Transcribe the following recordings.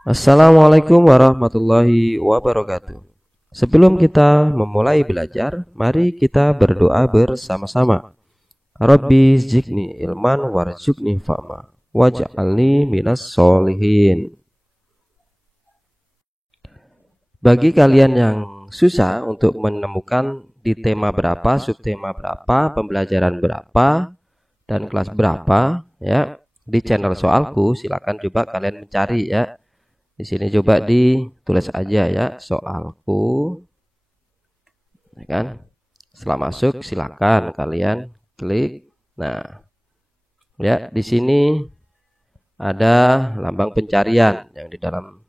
Assalamualaikum warahmatullahi wabarakatuh. Sebelum kita memulai belajar, mari kita berdoa bersama-sama. Rabbi zidni ilman warzuqni fahma waj'alni minas solihin. Bagi kalian yang susah untuk menemukan di tema berapa, subtema berapa, pembelajaran berapa, dan kelas berapa, ya, di channel soalku, silakan coba kalian mencari ya. Di sini coba ditulis aja ya, soalku, ya kan? Setelah masuk silakan kalian klik. Nah, ya di sini ada lambang pencarian yang di dalam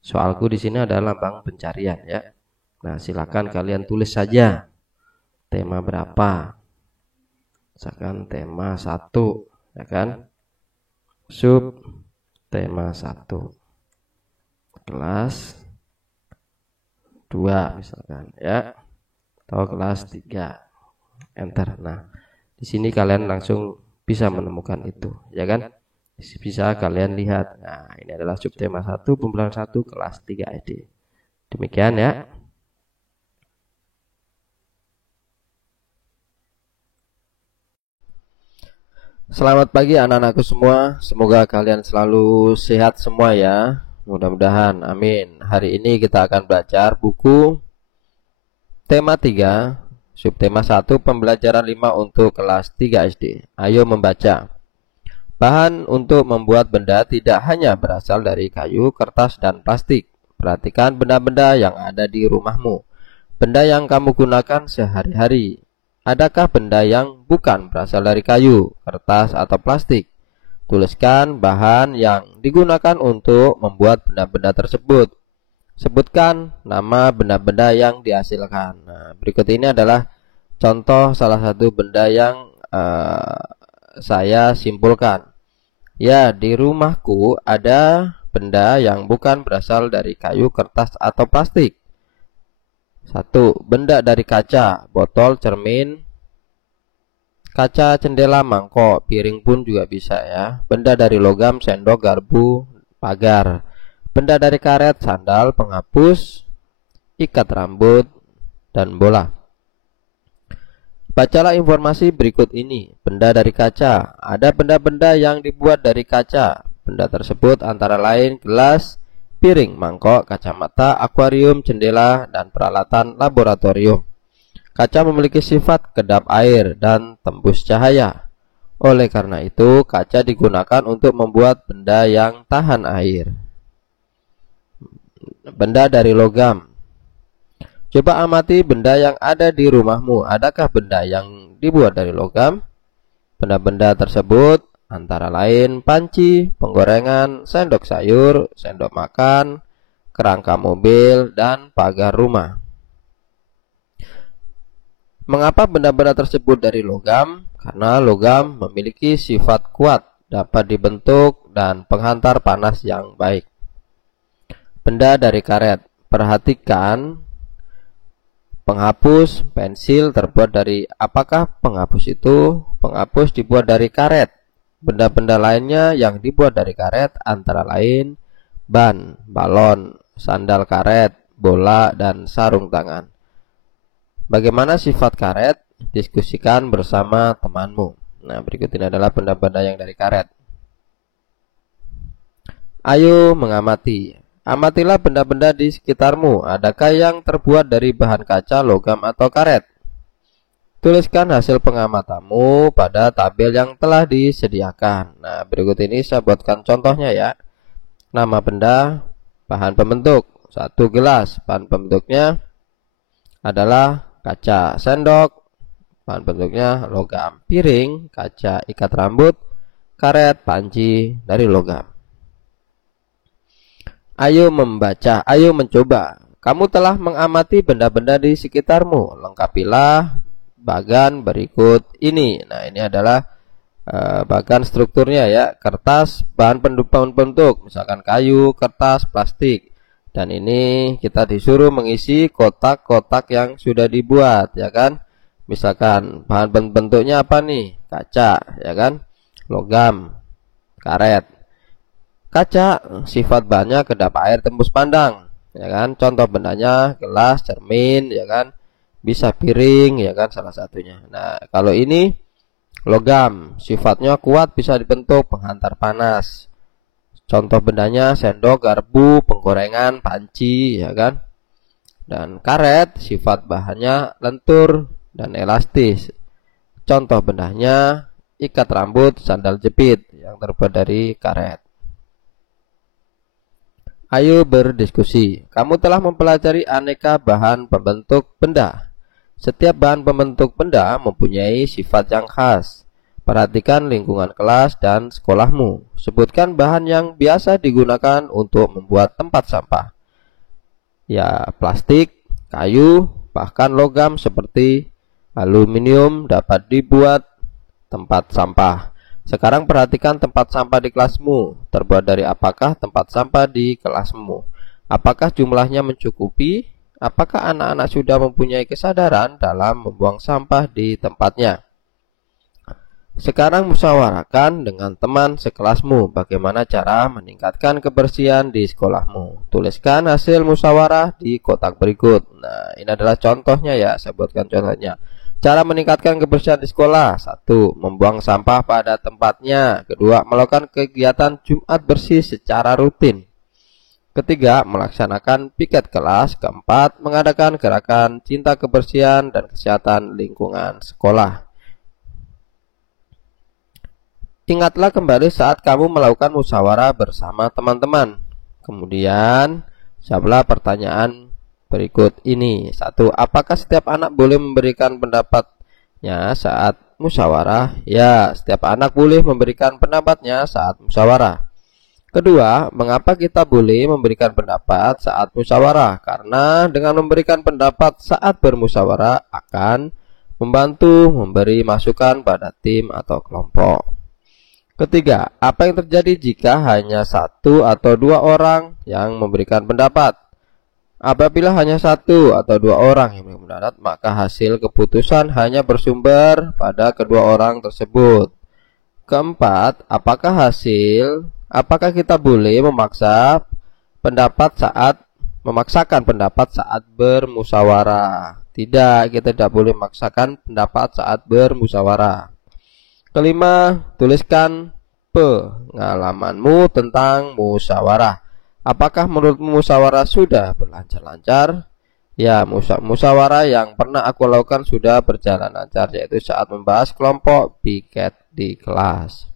soalku di sini ada lambang pencarian ya. Nah, silakan kalian tulis saja tema berapa. Misalkan tema 1, ya kan? Sub tema 1. Kelas 2 misalkan ya, atau kelas 3, enter. Nah, di sini kalian langsung bisa menemukan itu, ya kan? Bisa kalian lihat. Nah, ini adalah subtema 1 pembelajaran 1 kelas 3 SD. Demikian ya. Selamat pagi anak-anakku semua. Semoga kalian selalu sehat semua ya. Mudah-mudahan, amin. Hari ini kita akan belajar buku tema 3, subtema 1, pembelajaran 5 untuk kelas 3 SD. Ayo membaca. Bahan untuk membuat benda tidak hanya berasal dari kayu, kertas, dan plastik. Perhatikan benda-benda yang ada di rumahmu. Benda yang kamu gunakan sehari-hari. Adakah benda yang bukan berasal dari kayu, kertas, atau plastik? Tuliskan bahan yang digunakan untuk membuat benda-benda tersebut. Sebutkan nama benda-benda yang dihasilkan. Nah, berikut ini adalah contoh salah satu benda yang saya simpulkan. Ya, di rumahku ada benda yang bukan berasal dari kayu, kertas, atau plastik. 1. Benda dari kaca, botol, cermin, kaca jendela, mangkok, piring pun juga bisa ya. Benda dari logam, sendok, garpu, pagar. Benda dari karet, sandal, penghapus, ikat rambut, dan bola. Bacalah informasi berikut ini. Benda dari kaca. Ada benda-benda yang dibuat dari kaca. Benda tersebut antara lain gelas, piring, mangkok, kacamata, akuarium, jendela, dan peralatan laboratorium. Kaca memiliki sifat kedap air dan tembus cahaya. Oleh karena itu, kaca digunakan untuk membuat benda yang tahan air. Benda dari logam. Coba amati benda yang ada di rumahmu. Adakah benda yang dibuat dari logam? Benda-benda tersebut antara lain panci, penggorengan, sendok sayur, sendok makan, kerangka mobil, dan pagar rumah. Mengapa benda-benda tersebut dari logam? Karena logam memiliki sifat kuat, dapat dibentuk, dan penghantar panas yang baik. Benda dari karet. Perhatikan penghapus, pensil terbuat dari apakah penghapus itu? Penghapus dibuat dari karet. Benda-benda lainnya yang dibuat dari karet antara lain ban, balon, sandal karet, bola, dan sarung tangan. Bagaimana sifat karet? Diskusikan bersama temanmu. Nah, berikut ini adalah benda-benda yang dari karet. Ayo mengamati. Amatilah benda-benda di sekitarmu. Adakah yang terbuat dari bahan kaca, logam, atau karet? Tuliskan hasil pengamatanmu pada tabel yang telah disediakan. Nah, berikut ini saya buatkan contohnya ya. Nama benda, bahan pembentuk. 1 gelas, bahan pembentuknya adalah kaca. Sendok, bahan bentuknya logam. Piring, kaca. Ikat rambut, karet, panci dari logam. Ayo membaca, ayo mencoba. Kamu telah mengamati benda-benda di sekitarmu. Lengkapilah bagan berikut ini. Nah, ini adalah bagan strukturnya ya. Kertas, bahan pembentuk, misalkan kayu, kertas, plastik. Dan ini kita disuruh mengisi kotak-kotak yang sudah dibuat, ya kan? Misalkan bahan bentuknya apa nih? Kaca, ya kan? Logam, karet. Kaca, sifat bahannya kedap air tembus pandang, ya kan? Contoh bendanya gelas, cermin, ya kan? Bisa piring, ya kan, salah satunya. Nah, kalau ini logam, sifatnya kuat, bisa dibentuk, penghantar panas. Contoh bendanya sendok, garpu, penggorengan, panci, ya kan? Dan karet, sifat bahannya lentur dan elastis. Contoh bendanya ikat rambut, sandal jepit yang terbuat dari karet. Ayo berdiskusi. Kamu telah mempelajari aneka bahan pembentuk benda. Setiap bahan pembentuk benda mempunyai sifat yang khas. Perhatikan lingkungan kelas dan sekolahmu. Sebutkan bahan yang biasa digunakan untuk membuat tempat sampah. Ya, plastik, kayu, bahkan logam seperti aluminium dapat dibuat tempat sampah. Sekarang perhatikan tempat sampah di kelasmu. Terbuat dari apakah tempat sampah di kelasmu? Apakah jumlahnya mencukupi? Apakah anak-anak sudah mempunyai kesadaran dalam membuang sampah di tempatnya? Sekarang musyawarahkan dengan teman sekelasmu bagaimana cara meningkatkan kebersihan di sekolahmu. Tuliskan hasil musyawarah di kotak berikut. Nah, ini adalah contohnya ya, saya buatkan contohnya. Cara meningkatkan kebersihan di sekolah. 1. Membuang sampah pada tempatnya. 2. Melakukan kegiatan Jumat bersih secara rutin. 3. Melaksanakan piket kelas. 4. Mengadakan gerakan cinta kebersihan dan kesehatan lingkungan sekolah. Ingatlah kembali saat kamu melakukan musyawarah bersama teman-teman. Kemudian, jawablah pertanyaan berikut ini. 1. Apakah setiap anak boleh memberikan pendapatnya saat musyawarah? Ya, setiap anak boleh memberikan pendapatnya saat musyawarah. 2. Mengapa kita boleh memberikan pendapat saat musyawarah? Karena dengan memberikan pendapat saat bermusyawarah akan membantu memberi masukan pada tim atau kelompok. 3. Apa yang terjadi jika hanya 1 atau 2 orang yang memberikan pendapat? Apabila hanya 1 atau 2 orang yang memberikan pendapat, maka hasil keputusan hanya bersumber pada kedua orang tersebut. 4. Apakah kita boleh memaksakan pendapat saat bermusyawarah? Tidak, kita tidak boleh memaksakan pendapat saat bermusyawarah. 5. Tuliskan pengalamanmu tentang musyawarah. Apakah menurutmu musyawarah sudah berlancar-lancar? Ya, musyawarah yang pernah aku lakukan sudah berjalan lancar, yaitu saat membahas kelompok piket di kelas.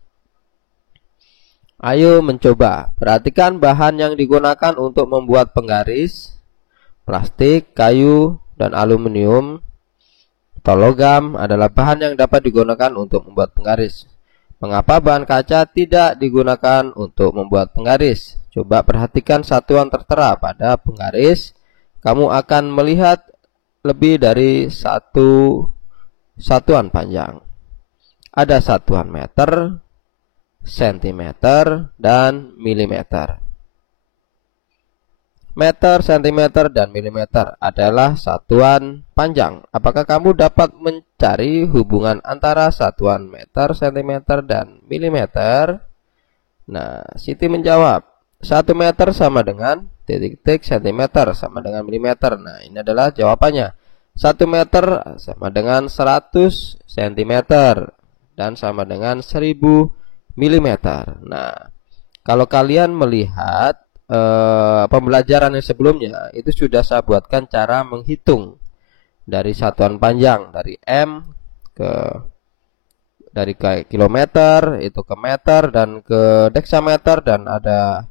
Ayo mencoba. Perhatikan bahan yang digunakan untuk membuat penggaris. Plastik, kayu, dan aluminium atau logam adalah bahan yang dapat digunakan untuk membuat penggaris. Mengapa bahan kaca tidak digunakan untuk membuat penggaris? Coba perhatikan satuan tertera pada penggaris. Kamu akan melihat lebih dari satu satuan panjang. Ada satuan meter, sentimeter, dan milimeter. Meter, sentimeter, dan milimeter adalah satuan panjang. Apakah kamu dapat mencari hubungan antara satuan meter, sentimeter, dan milimeter? Nah, Siti menjawab, 1 meter sama dengan titik-titik, sentimeter sama dengan milimeter. Nah, ini adalah jawabannya. 1 meter sama dengan 100 sentimeter dan sama dengan 1000 milimeter. Nah, kalau kalian melihat pembelajaran yang sebelumnya, itu sudah saya buatkan cara menghitung dari satuan panjang, dari ke kilometer, itu ke meter, dan ke deksameter, dan ada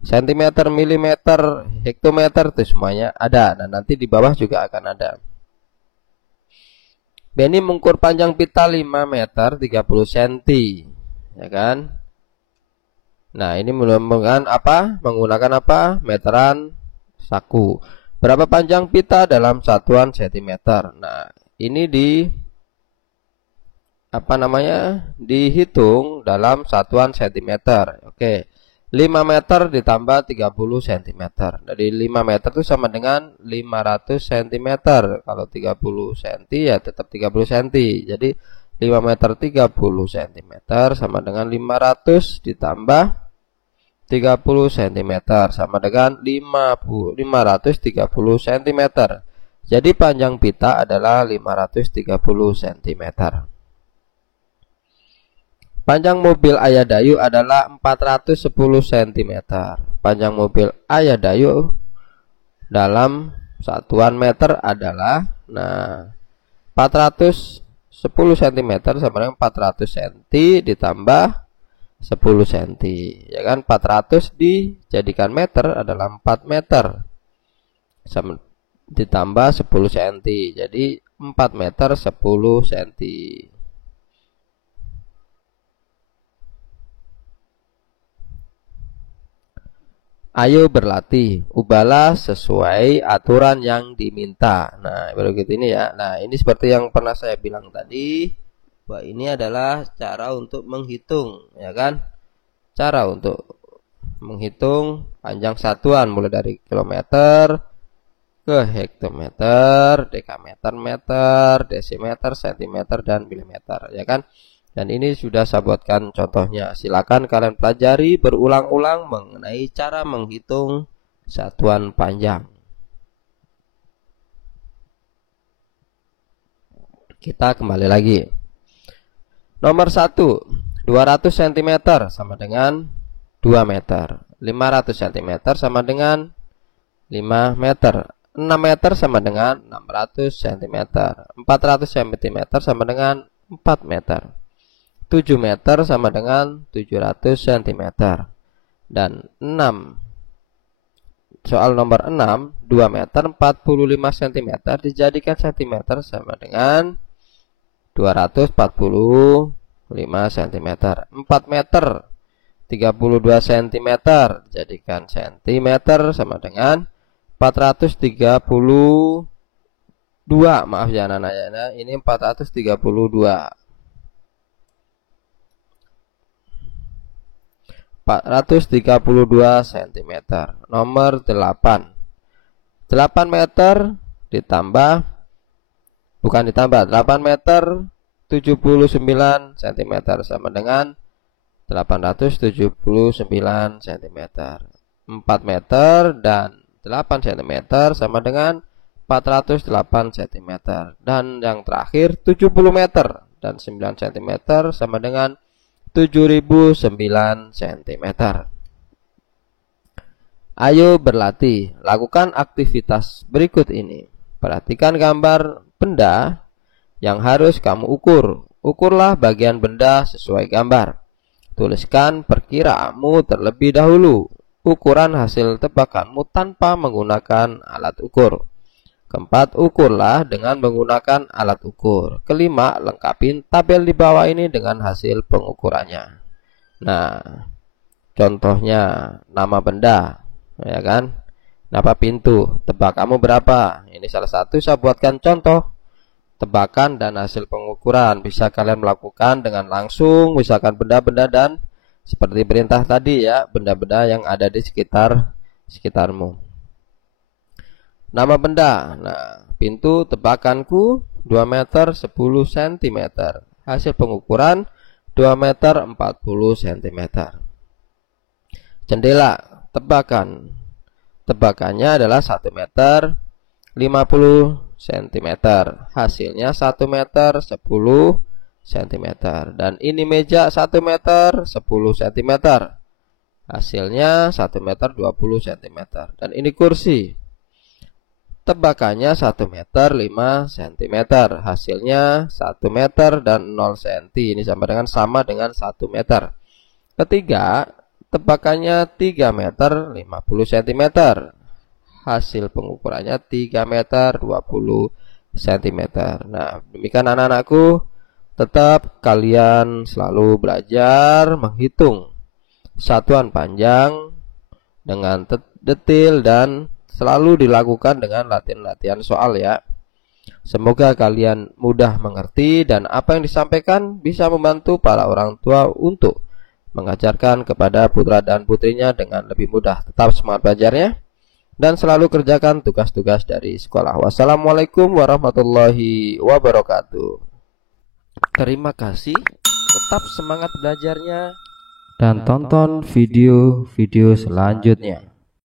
sentimeter, milimeter, hektometer, itu semuanya ada. Dan nanti di bawah juga akan ada. Benny mengukur panjang pita 5 meter 30 cm, ya kan? Nah, ini menggunakan apa? Meteran saku. Berapa panjang pita dalam satuan sentimeter? Nah, ini dihitung dalam satuan sentimeter. Oke. 5 meter ditambah 30 cm. Dari 5 meter itu sama dengan 500 cm. Kalau 30 cm ya tetap 30 cm. Jadi 5 meter 30 cm sama dengan 500 ditambah 30 cm sama dengan 530 cm. Jadi panjang pita adalah 530 cm. Panjang mobil Ayah Dayu adalah 410 cm. Panjang mobil Ayah Dayu dalam satuan meter adalah 410 cm sama dengan 400 cm ditambah 10 cm, ya kan? 400 dijadikan meter adalah 4 meter sama ditambah 10 cm, jadi 4 meter 10 cm. Ayo berlatih, ubahlah sesuai aturan yang diminta. Nah, begitu ini ya. Nah, ini seperti yang pernah saya bilang tadi, bahwa ini adalah cara untuk menghitung, ya kan? Cara untuk menghitung panjang satuan mulai dari kilometer ke hektometer, dekameter, meter, desimeter, sentimeter, dan milimeter, ya kan? Dan ini sudah saya buatkan contohnya. Silakan kalian pelajari berulang-ulang mengenai cara menghitung satuan panjang. Kita kembali lagi. Nomor 1, 200 cm sama dengan 2 meter. 500 cm sama dengan 5 meter. 6 meter sama dengan 600 cm. 400 cm sama dengan 4 meter. 7 meter sama dengan 700 cm. Dan 6. Soal nomor 6, 2 meter 45 cm dijadikan cm sama dengan 245 cm. 4 meter 32 cm dijadikan cm sama dengan 432. Maaf ya anak-anak, ini 432. 432 cm. Nomor 8. 8 meter ditambah, bukan ditambah, 8 meter 79 cm sama dengan 879 cm. 4 meter dan 8 cm sama dengan 408 cm. Dan yang terakhir 70 meter dan 9 cm sama dengan 7009 cm. Ayo berlatih. Lakukan aktivitas berikut ini. Perhatikan gambar benda yang harus kamu ukur. Ukurlah bagian benda sesuai gambar. Tuliskan perkiraanmu terlebih dahulu. Ukuran hasil tebakanmu tanpa menggunakan alat ukur. Keempat, ukurlah dengan menggunakan alat ukur. Kelima, lengkapi tabel di bawah ini dengan hasil pengukurannya. Nah, contohnya nama benda, ya kan? Nama pintu, tebak kamu berapa? Ini salah satu saya buatkan contoh tebakan dan hasil pengukuran. Bisa kalian melakukan dengan langsung, misalkan benda-benda dan seperti perintah tadi ya, benda-benda yang ada di sekitarmu. Nama benda. Nah, pintu tebakanku 2 meter 10 cm. Hasil pengukuran 2 meter 40 cm. Jendela tebakan. Tebakannya adalah 1 meter 50 cm. Hasilnya 1 meter 10 cm. Dan ini meja 1 meter 10 cm. Hasilnya 1 meter 20 cm. Dan ini kursi. Tebakannya 1 meter 5 cm. Hasilnya 1 meter dan 0 cm. Ini sama dengan 1 meter. Ketiga, tebakannya 3 meter 50 cm. Hasil pengukurannya 3 meter 20 cm. Nah, demikian anak-anakku. Tetap kalian selalu belajar menghitung satuan panjang dengan detail dan selalu dilakukan dengan latihan-latihan soal ya. Semoga kalian mudah mengerti dan apa yang disampaikan bisa membantu para orang tua untuk mengajarkan kepada putra dan putrinya dengan lebih mudah. Tetap semangat belajarnya dan selalu kerjakan tugas-tugas dari sekolah. Wassalamualaikum warahmatullahi wabarakatuh. Terima kasih. Tetap semangat belajarnya. dan tonton video-video selanjutnya.